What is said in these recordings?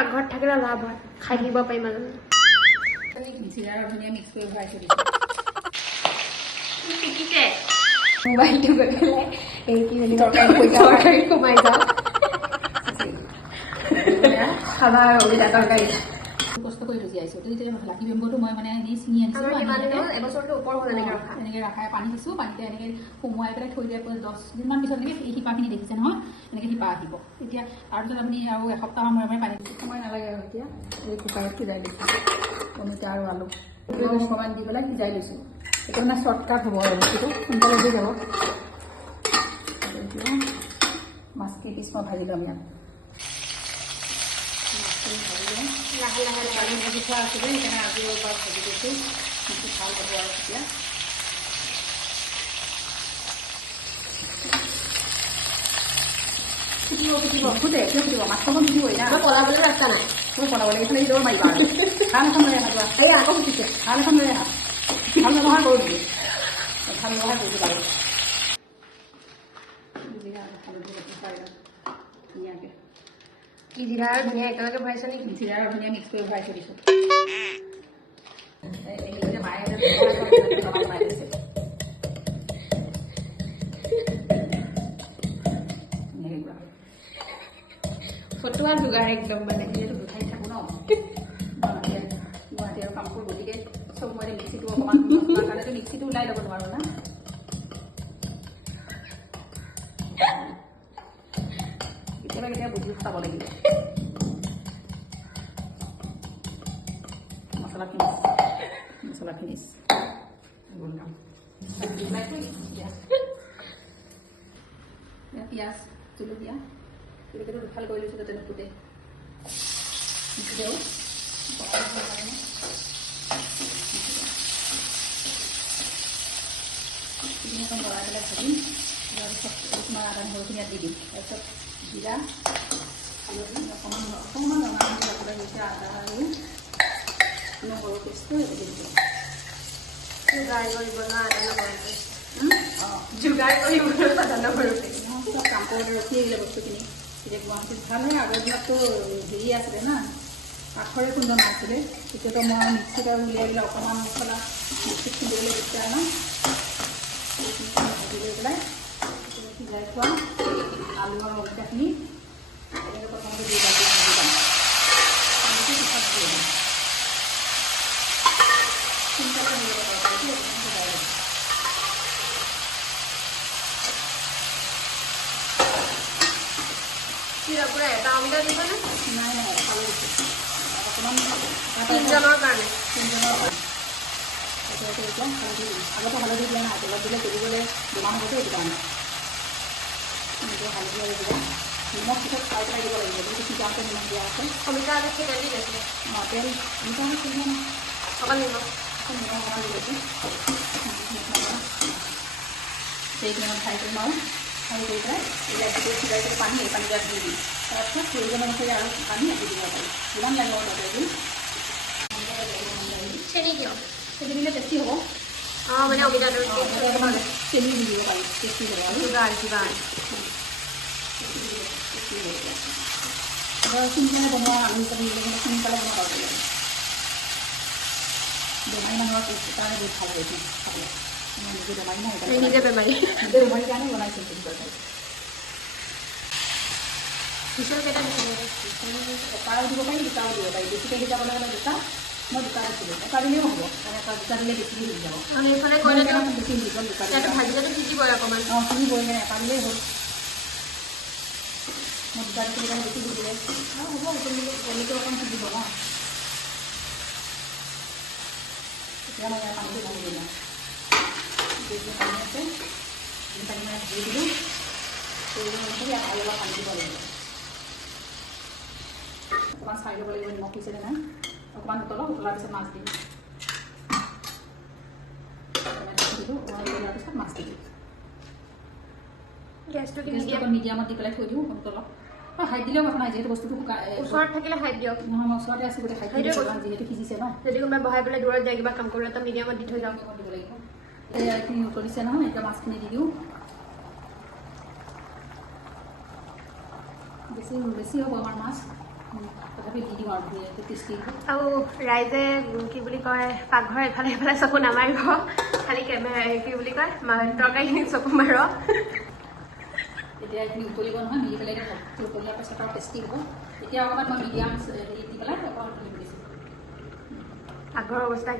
পাকঘৰত থাকিলে লাভ হয়, খাই থাকিব পাৰিম মাজে মাজে। জিৰা আৰু ধনিয়া মিক্স কৰি ভৰাই থৈ শিকিছে মোবাইলটো গৈ পেলাই এই কি বুলি তৰকাৰীত সোমাই যাওঁ খাবা আৰু অমিতা তৰকাৰী। কষ্ট কৰি গুচি আহিছোঁ। তেতিয়া লাকি বেম্বটো মই মানে এনেই ছিঙি আনিছোঁ, এবছৰটো ওপৰ হ'ল এনেকৈ ৰাখাই পানী দিছোঁ, পানীতে এনেকৈ সোমোৱাই পেলাই থৈ দিয়াৰ 10 দিনমান পিছত এনেকৈ এই শিপাখিনি দেখিছে নহয়, এনেকৈ শিপা আহিব। এতিয়া তাৰপিছত আপুনি আৰু এসপ্তাহৰ মূৰে পানী দিছোঁ, সময় নালাগে আৰু এতিয়া এই কুকাৰত সিজাই দিছোঁ অমিতা আৰু আলু অকণমান দি পেলাই সিজাই লৈছোঁ। এইটো মানে শ্বৰ্টকাট হ'ব আৰু বস্তুটো সোনকালে হৈ যাব। এতিয়া মাছ কেইপিচ মই ভাজি ল'ম ইয়াত। লাহে লাহে পানী ভাজি থোৱা আছিলে, সেইকাৰণে আজি এবাৰ ভাজি দিছোঁ, বেছি ভাল হ'ব আৰু তেতিয়া। ফুটে কিয় ফুটিব, মাছ খাব ফুটিবই না। পলাবলৈ ৰাস্তা নাই, তুমি বনাবলৈ এইফালে দৌৰ মাৰিবা আৰু ধান এখন লৈ আহা যোৱা। এই আকৌ ফুটিছে, ধান এখন লৈ আহা, ভাল ব্যৱহাৰ কৰোঁ নেকি, ভাল ব্যৱহাৰ কৰিছোঁ বাৰু। ধুনীয়াকৈ কি জিৰা আৰু ধনিয়া একেলগে ভৰাইছে নেকি? জিৰা আৰু ধনিয়া মিক্স কৰি ভৰাই থৈ দিছোঁ। মায়ে বনাই দিছে। ফটোৱা যোগাৰ একদম মানে যিহেতু গোঠাই থাকোঁ ন গুৱাহাটী আৰু কামপুৰ, গতিকে চব মই মিক্সিটো অকণমান কাৰণেতো মিক্সিটো ওলাই ল'ব নোৱাৰোঁ না। কেতিয়াবা কেতিয়াবা বুজি চাব লাগিব। মছলা ফিনিছ পিঁয়াজ জলকীয়া জলকীয়াটো দুফাল কৰি লৈছোঁ যাতে নুফুটে। বনাই পেলাই ভাজিম, তাৰপিছত কিছুমান আদা নহৰুখিনি ইয়াত দি দিম। তাৰপিছত জিৰা হালধি অকণমান ৰঙা হালধি ৰাখিবলৈ গৈছে, আদা আৰু নহৰু পেষ্টটো দি দিছোঁ। যোগাৰ কৰিব আদা নহৰু অঁ যোগাৰ কৰিব আদা নহৰু চব কাম কৰোঁতে ৰখি আহিলে বস্তুখিনি। এতিয়া গুৱাহাটীত ভাল হয়, আগৰ দিনততো হেৰি আছিলে না, কাঠৰে খুন্দনা আছিলে। তেতিয়াতো মই মিক্সিত আৰু উলিয়াই দিলে অকণমান মছলা মিক্সিত খুন্দিবলৈ দিগদাৰ না। এইখিনি ভাজি লৈ পেলাই সিজাই থোৱা আলু আৰু অমিতাখিনি এনেকৈ প্ৰথমতে দি ভাজি পাম। পানীটো পিছত দি দিম, সোনকালে হৈ যাব তৰকাৰীটো সিজাই ল'ম। পুৰা এটা অমিতা দিবনে? নাই নাই খালে দিছোঁ অকণমান তিনিজনৰ কাৰণে। এতিয়া হালধি আগতে হালধি দিলে নাই, তেলত দিলে গলিবলৈ বেমাৰ হ'বতো এইটো কাৰণে। হালধি আৰু দিলে নিমখ পিছত খাই পেলাই দিব লাগিব, যিহেতু সিজাওঁতে নিমখ দিয়া আছে। অমিতা আৰু তেল দি লৈছিলে অঁ তেল অমিতা আৰু তেল দিয়া অকল নিমখ অকণমান দি লৈছোঁ। সেইখিনি ফ্ৰাই কৰিম আৰু ফ্ৰাই কৰি পেলাই ইয়াত যিটো সিজাই কৰি পানী সেই পানী ইয়াত দি দিম। তাৰপিছত প্ৰয়োজন অনুসৰি আৰু পানী ইয়াত দিব পাৰি, যিমান লাগিব তৰকাৰী চেনি দিয়ক। চেনি দিলে টেষ্টি হ'ব। অঁ মানে অমিতাটো অকণমান চেনি দি দিব পাৰি, টেষ্টি হ'ব আৰু সোনকালে বনোৱা আলু হিচাপে সোনকালে বনোৱা তৰকাৰী বেমাৰী মানুহৰ কাৰণে বহুত ভাল হৈছে খাবলৈ। মই নিজে বেমাৰী নহয়, নিজে বেমাৰী নিজে বেমাৰীৰ কাৰণে বনাইছোঁ তৰকাৰী। হুইচেল কেইটা দিছিলে? এটাও দিব পাৰি, দুটাও দিব পাৰি। বেছিকৈ সিজাবলৈ হ'লে দুটা, মই দুটা দিছিলোঁ। এটা দিলেও হ'ব, কাৰণ এটা দুটা দিলে বেছিকৈ সিজি যাব। মানে এইফালে কৰিলে বেছি সিজি গ'ল, দুটা ইয়াতো ভাজিলেতো সিজিবই অকণমান। অঁ সিজি বৈ কেনে এটা দিলেই হ'ল। মই দুটা দিছিলোঁ কাৰণে বেছি সিজিলে হ'ব, কণীটো অকণ সিজিব ন। এতিয়া মই ইয়াৰ পানীটো ঢালি দিম। যিখিনি পানী আছে সেইখিনি পানী মানে ধুই দিলোঁ। প্ৰয়োজন অনুসৰি আৰু অলপ পানী দিব লাগিব, অকণমান চাই ল'ব লাগিব নিমখ হৈছেনে নাই। অকণমান উতলাৰ পিছত মাছ দিম। দিলোঁ উতলাৰ পিছত মাছ দি দিম। গেছটো মিডিয়ামত দি পেলাই থৈ দিওঁ উতলক। হাই দিলেও কথা নাই, যিহেতু বস্তুটো ওচৰত থাকিলে হাই দিয়ক। নহয় মই ওচৰতে আছোঁ, গোটেই হাই দিছোঁ যিহেতু সিজিছে ন। যদি কোনোবাই বহাই পেলাই দূৰত যায় কিবা কাম কৰিলে তো মিডিয়ামত দি থৈ যাওক। দিব লাগিব। এইখিনি উতলিছে নহয়, এতিয়া মাছখিনি দি দিওঁ। বেছি হ'ব আমাৰ মাছ। তথাপি দি দিম আৰু ধুনীয়াকৈ টেষ্টি হ'ব। আৰু ৰাইজে কি বুলি কয় পাকঘৰ এফালে এফালে চকু নামাৰিব, খালি কেমেৰা কি বুলি কয় তৰকাৰীখিনি চকু মাৰ। এতিয়া এইখিনি উতলিব নহয়, মিলি পেলাই উতলিয়াৰ পাছত আৰু টেষ্টি হ'ব। এতিয়া অকণমান মই মিডিয়াম হেৰি দি পেলাই অকণমান তুলি দিছোঁ। পাকঘৰৰ অৱস্থা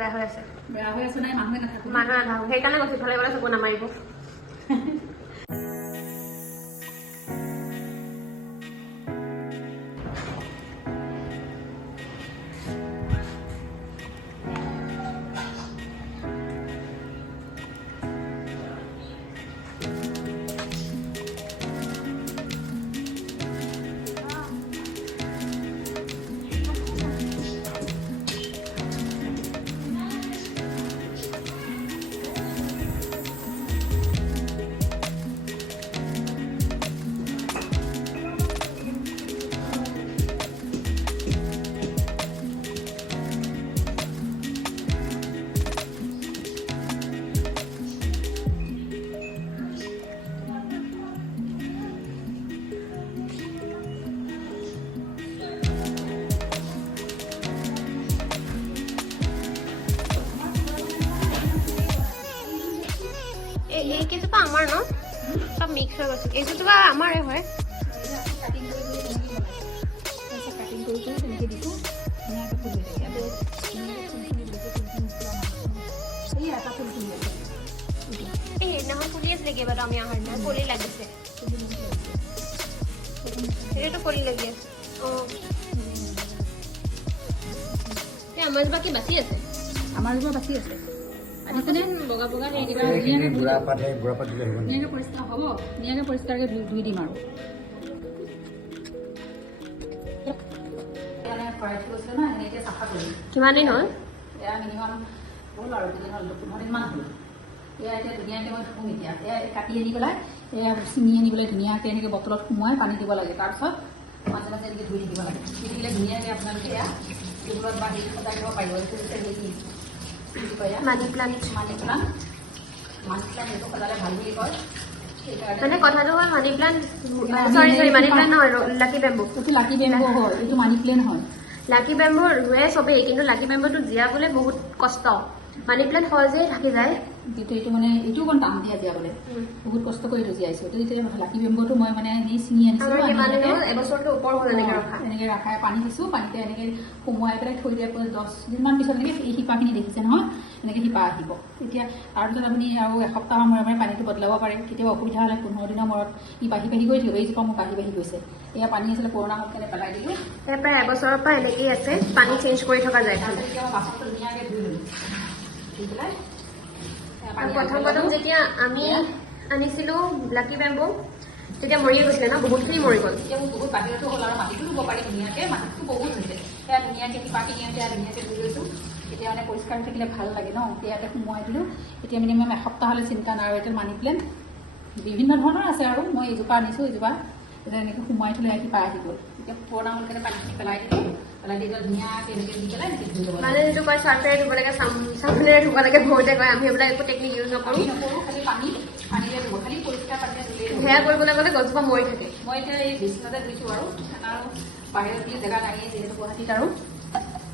বেয়া হৈ আছে। বেয়া হৈ আছে নাই, মানুহে নাথাকোঁ। মানুহে নাথাকো, সেইকাৰণে কৈছোঁ ইফালে ইফালে চকু নামাৰিব। এই কেইজোপা আমাৰ ন চব মিক্স হৈ গৈছে, এইজোপা আমাৰে হয়। কাটিং কৰি তেনেকৈ দিছোঁ, ধুনীয়াকৈ ফুল হৈ থাকে। এই এটা ফুল ফুলি আছে। এই সেইদিনাখন ফুলি আছিলে কেইবাটাও, আমি অহাৰ দিনা কলি লাগিছে। সেইটোতো কলি লাগি আছে। অঁ আমাৰ জোপা কি বাচি আছে? আমাৰ জোপা বাচি আছে। বগা বগা হেৰি দিবা, ধুনীয়াকৈ পৰিষ্কাৰ হ'ব, ধুনীয়াকৈ পৰিষ্কাৰকৈ ধুই দিম আৰু। ফ্ৰাই কৰিছিলোঁ ন, এনেকৈ চাফা কৰিম। কিমান দিন হ'ল? এয়া মিনিমাম হ'ল আৰু কেইদিন হ'ল, 15 দিনমান হ'ল। এয়া এতিয়া ধুনীয়াকৈ মই ধুম। এতিয়া এয়া কাটি আনি পেলাই এয়া চিঙি আনি পেলাই ধুনীয়াকৈ এনেকৈ বটলত সোমোৱাই পানী দিব লাগে। তাৰপিছত মাজে মাজে এনেকৈ ধুই থাকিব লাগে। ধুই থাকিলে ধুনীয়াকৈ আপোনালোকে এয়া টেবুলত বা হেৰি সজাই দিব পাৰিব। মানি প্লাণ্ট এইটো সজালে ভাল বুলি কয়। মানে কথাটো হ'ল মানি প্লাণ্ট, চৰি মানি প্লাণ্ট নহয়, লাকি বেম্বু। এইটো লাকি বেম্বু হয়, এইটো মানি প্লেণ্ট হয়। লাকি বেম্বু ৰুৱে চবেই, কিন্তু লাকি বেম্বুটো জীয়াবলৈ বহুত কষ্ট। মানি প্লাণ্ট সহজেই থাকি যায়, কিন্তু এইটো মানে এইটো অকণ টান দিয়া জীয়াবলৈ, বহুত কষ্ট কৰি জীয়াইছোঁ। এতিয়া লাকি বেম্বুটো মই মানে এনেই চিঙি আনিছোঁ, এবছৰটো ওপৰ হ'ল এনেকৈ ৰাখাই পানী দিছোঁ। পানীতে এনেকৈ সোমোৱাই পেলাই থৈ দিয়াৰ পিছত 10 দিনমান পিছত এনেকৈ এই শিপাখিনি দেখিছে নহয়, এনেকৈ শিপা আহিব। তেতিয়া তাৰপিছত আপুনি আৰু এসপ্তাহৰ মূৰে মূৰে পানীটো বদলাব পাৰে। কেতিয়াবা অসুবিধা হ'লে 15 দিনৰ মূৰত ই বাঢ়ি গৈ থাকিব। এইজোপা মোৰ বাঢ়ি গৈছে। এয়া পানী আছিলে পুৰণা হ'ল কাৰণে পেলাই দিলোঁ। প্ৰায় এবছৰৰ পৰা এনেকেই আছে, পানী চেঞ্জ কৰি থকা যায়। তেতিয়া মই বাচনটো ধুনীয়াকৈ ধুই ল'লোঁ, ধুই পেলাই প্ৰথম যেতিয়া আমি আনিছিলোঁ লাকি বেম্বু, তেতিয়া মৰি গৈছিলে ন, বহুতখিনি মৰি গ'ল। এতিয়া মোৰ বহুত বাহিৰতো হ'ল আৰু মাটিটো ৰুব পাৰি ধুনীয়াকৈ। মাটিটো বহুত হৈছে, সেয়া ধুনীয়াকৈ শিপাখিনি এতিয়া ধুনীয়াকৈ ধুই লৈছোঁ। এতিয়া মানে পৰিষ্কাৰ থাকিলে ভাল লাগে ন। ইয়াতে সোমোৱাই দিলোঁ। এতিয়া মিনিমাম এসপ্তাহলৈ চিন্তা নাই। আৰু এতিয়া মানি প্লেণ্ট বিভিন্ন ধৰণৰ আছে আৰু মই এইজোপা আনিছোঁ। এইজোপা এতিয়া এনেকৈ সোমোৱাই থ'লে শিপা আহি গ'ল। এতিয়া পুৰণা হ'ল কাৰণে পানীখিনি পেলাই দিলোঁ। পেলাই দি ধুনীয়াকৈ এনেকৈ দি পেলাই এনেকৈ ধুই ল'ব লাগে। মানে যিটো কয় চাৰ্ফেৰে ধুব লাগে, চাবোনেৰে ধুব লাগে, বহুতে কয়। আমি এইবিলাক একো টেকনিক ইউজ নকৰোঁ, খালি পানীৰে ধুব, খালি পৰিষ্কাৰ পানীৰে ধুলেই। সেয়া কৰিবলৈ গ'লে গছজোপা মৰি থাকে। মই এতিয়া এই বিচনাতে ধুইছোঁ আৰু বাহিৰত বুলি জেগা নায়েই যিহেতু গুৱাহাটীত, আৰু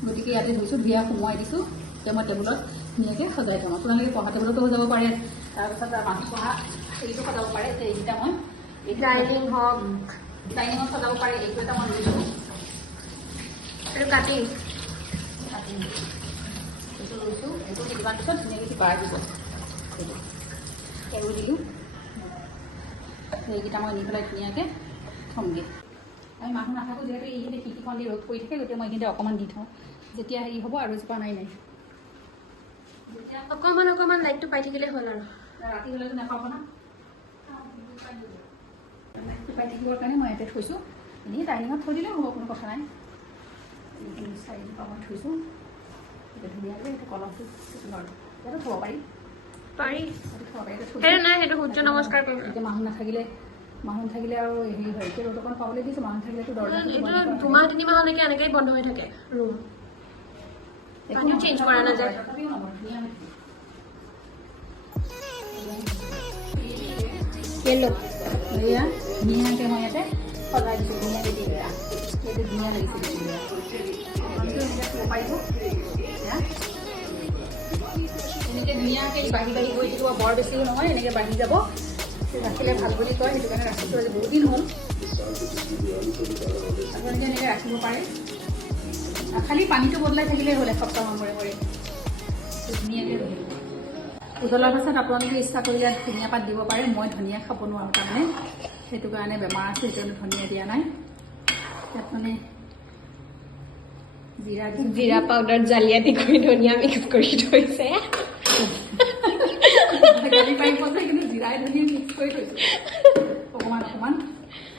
গতিকে ইয়াতে ধুইছোঁ। ধুই সোমোৱাই দিছোঁ। এতিয়া মই টেবুলত ধুনীয়াকৈ সজাই থ'ম। আপোনালোকে পঢ়া টেবুলতো সজাব পাৰে, তাৰপিছত মানুহ পঢ়া হেৰিটো সজাব পাৰে। এতিয়া এইকেইটা মই ডাইনিং হওক, ডাইনিঙত সজাব পাৰে। এইটো এটা মই লৈছোঁ, এইটো কাটিং এইটো লৈছোঁ। এইটো কিমান পিছত ধুনীয়াকৈ শিপা আহিব। এইটো এৰু দিলোঁ। এইকেইটা মই নি পেলাই ধুনীয়াকৈ থ'মগৈ। আমি মানুহ নাথাকোঁ যিহেতু, এইখিনিতে খিৰিকীখন দি ৰ'দ পৰি থাকে, গতিকে মই এইখিনিতে অকণমান দি থওঁ। যেতিয়া হেৰি হ'ব আৰু এজোপা নাই অকণমান লাইটটো পাই থাকিলে হ'ল। আৰু ৰাতি হ'লেতো নাখাব না, লাইটটো পাই থাকিবৰ কাৰণে মই ইয়াতে থৈছোঁ। এনেই ডাইনিঙত থৈ দিলেও হ'ব, কোনো কথা নাই। এইখিনি 4জোপা মই থৈছোঁ। এতিয়া ধুনীয়াকৈ এইটো কলমটো ইয়াতো থ'ব পাৰি, থ'ব পাৰি। সেইটো নাই, সেইটো সূৰ্য নমস্কাৰ কৰিম। এতিয়া মানুহ নাথাকিলে আৰু হেৰি হয়। এতিয়া ৰ'দ অকণ পাবলৈ দিছোঁ। মানুহ থাকিলেতো দৰকাৰ 2-3 মাহলৈকে এনেকেই বন্ধ হৈ থাকে ৰুম, পানীও চেঞ্জ কৰা নাযায়। তথাপিও নহয়, ধুনীয়া হৈ থাকে। এয়া ধুনীয়াকৈ মই ইয়াতে সজাই দিছোঁ। ধুনীয়াকৈ দি এইটো ধুনীয়া ধুনীয়া লাগিছে দেখিবলৈ খাব পাৰিব এয়া এনেকৈ ধুনীয়াকৈ বাঢ়ি বাঢ়ি গৈ থাকিব বৰ বেছিও নহয় এনেকৈ বাঢ়ি যাব ৰাখিলে ভাল বুলি কয় সেইটো কাৰণে ৰাখিছোঁ আজি বহুত দিন হ'ল আপোনালোকে এনেকৈ ৰাখিব পাৰে খালি পানীটো বদলাই থাকিলেই হ'ল এসপ্তাহৰ মূৰে মূৰে ধুনীয়াকৈ ৰহিব উতলাৰ পাছত আপোনালোকে ইচ্ছা কৰিলে ধনিয়া পাত দিব পাৰে মই ধনিয়া খাব নোৱাৰোঁ তাৰমানে সেইটো কাৰণে বেমাৰ আছে সেইটো কাৰণে ধনিয়া দিয়া নাই তাত মানে জিৰা পাউডাৰ জালিয়াতি কৰি ধনিয়া মিক্স কৰি থৈছে গালি পাৰিব যে কিন্তু জিৰাই ধনিয়া মিক্স কৰি থৈছোঁ অকণমান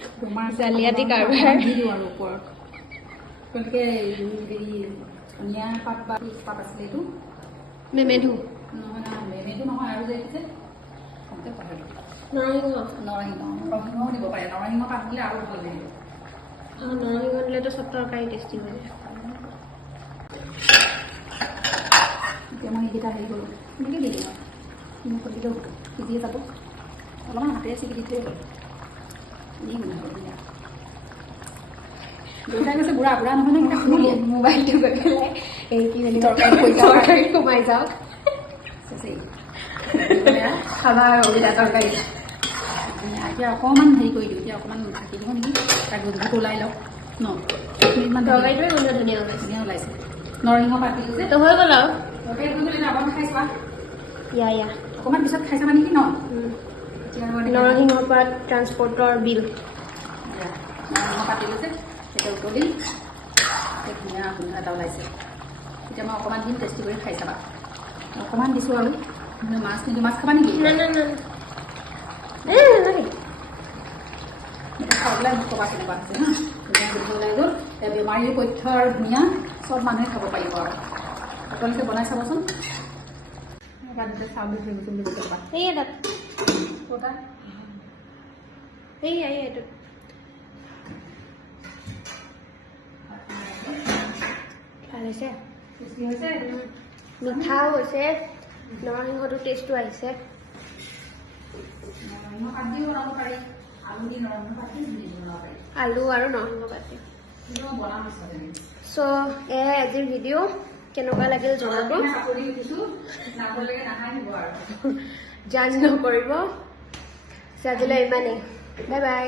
অকণমান জালিয়াতি কাৰবাৰ দি দিওঁ আৰু ওপৰত গতিকে হেৰি ধনিয়া পাত বা পাত আছিলে এইটো মেমেধু নহয় মেমেটো নহয় আৰু যে আছে কমকৈ পাহৰিলোঁ নৰসিংহ দিব পাৰে নৰসিংহ পাত দিলে আৰু ভাল লাগিব নৰসিংহ দিলেতো চব তৰকাৰী টেষ্টি হৈ যায় এতিয়া মই এইকেইটা হেৰি কৰোঁ এনেকৈ দি দিম আৰু খুলিলেও সিজিয়ে যাব অলপমান হাতেৰে চিকি দি থৈ হ'ল দেউতাই কৈছে বুঢ়া বুঢ়া নহয় নে শুনিলে মোবাইলটো গৈ পেলাই এই কি বুলি তৰকাৰী সোমাই যাওক খাবা আৰু অবিদা তৰকাৰী এতিয়া অকণমান হেৰি কৰি দিওঁ এতিয়া অকণমান ঢাকি দিব নেকি তাৰ গোন্ধটো ওলাই লওক ন মিনিটমান তৰকাৰীটোৱে গোন্ধ ধুনীয়া ওলাইছে ধুনীয়া ওলাইছে নৰসিংহ পাত দিলোঁ যে তো হৈ গ'ল আৰু তৰকাৰী গোন্ধটো এতিয়া অকণমান খাই চাবা ইয়া অকণমান পিছত খাই চাবা নেকি ন এতিয়া নৰসিংহ পাত ট্ৰান্সপৰ্টৰ বিল নৰসিংহ পাত দিলোঁ যে এতিয়া উতলি ধুনীয়া গোন্ধ এটা ওলাইছে এতিয়া মই অকণমান দিম টেষ্টি কৰি খাই চাবা অকণমান দিছোঁ আৰু মাছ নিদিওঁ মাছ খাবা নেকি খাই পেলাই মোক ক'বা কেনেকুৱা হৈছে হা ধুনীয়া গোন্ধ ওলাই গ'ল এতিয়া বেমাৰীৰ পথ্য আৰু ধুনীয়া চব মানুহে খাব পাৰিব আৰু আপোনালোকে বনাই চাবচোন চাউল দি থৈ গৈছোঁ বুলি ক'বা এইয়া তাত ক'তা এইয়া এইটো ভাল হৈছে টেষ্টি হৈছে মিঠাও হৈছে নৰসিংহটো টেষ্টটো আহিছে নৰসিংহ পাত দিও বনাব পাৰি আলু দি নৰসিংহ পাত দি বনাব পাৰি আলু আৰু নৰসিংহ পাত দি কিন্তু মই বনাম পিছতে চ' এয়াই আজিৰ ভিডিঅ' কেনেকুৱা লাগিল জনাব চাকৰি উঠিছোঁ নাপলৈকে নাহাঁহিব আৰু জাজ নকৰিব আজিলৈ ইমানেই বাই বাই